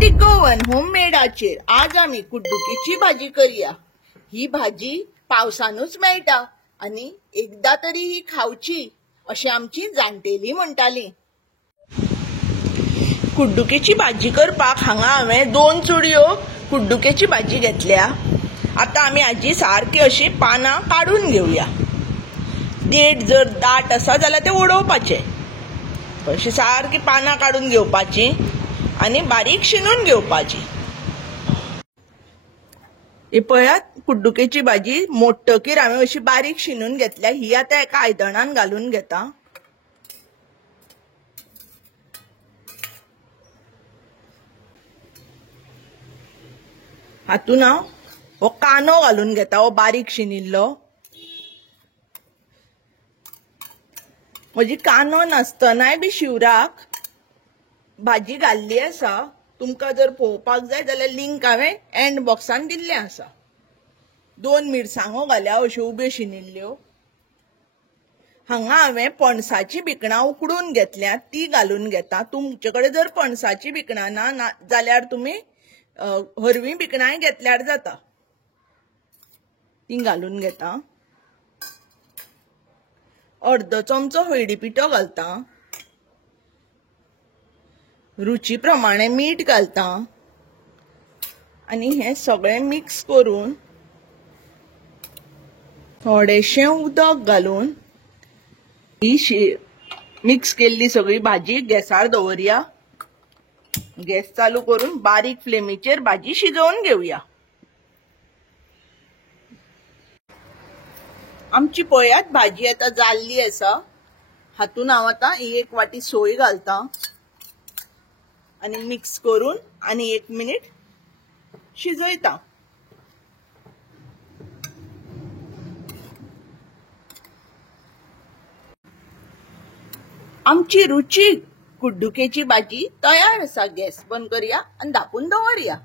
दी गोवन होममेडाचेर आज आमी कुड्डुकेची भाजी करूया। ही भाजी पावसानूच मेळटा आणि एकदा तरी ही खावची अशी आमची जाणटेली म्हणटाली। कुड्डुकेची भाजी करपाक हांगा हांवें 2 चुडयो कुड्डुकेची भाजी घेतल्या। आता आमी हाजी सारकी अशी पानां काढून घेवया। देठ जर दाट आसा जाल्यार ते उडोवपाचे। अशी सारकी पानां काढून घेवपाची आणि बारीक शिनून घेवपाची। हे पळयात, कुड्डुकेची भाजी मोडटकीर हांवें अशी बारीक शिनून घेतल्या। ही आता एका आयदनान घालून घेता। हातून हांव हो कांदो घालून घेता, हो बारीक शिनिल्लो। म्हजी कांदो नासतनाय बी शिवराक भाजी घाल्ली आसा। तुमकां जर पळोवपाक जाय जाल्यार लिंक हांवें एंड बॉक्सान दिल्लें आसा। 2 मिरसांगो घाल्या अश्यो उब्यो शिनिल्ल्यो। हांगा हांवें पणसाची भिकणां उकडून घेतल्यात, ती घालून घेता। तुमचे कडेन जर पणसाची भिकणां ना जाल्यार तुमी हरवीं भिकणांय घेतल्यार जाता, ती घालून घेता। अर्द चमचो हळदी पिठो घालता। रुची प्रमाणे मीठ घालता आणि हे सगळे मिक्स करून थोडेशें उदक घालून ही मिक्स केल्ली सगळी भाजी गॅसार दवरया। गॅस चालू करून बारीक फ्लेमीचेर भाजी शिजोवन घेवया। आमची पळयात भाजी आता जाल्ली आसा। हातून हांव आता 1 वाटी सोय घालता आणि मिक्स करून आणि 1 मिनिट शिजयता। आमची रुचीक कुड्डुकेची भाजी तयार आसा। गॅस बंद करया आणि धापून दवरया।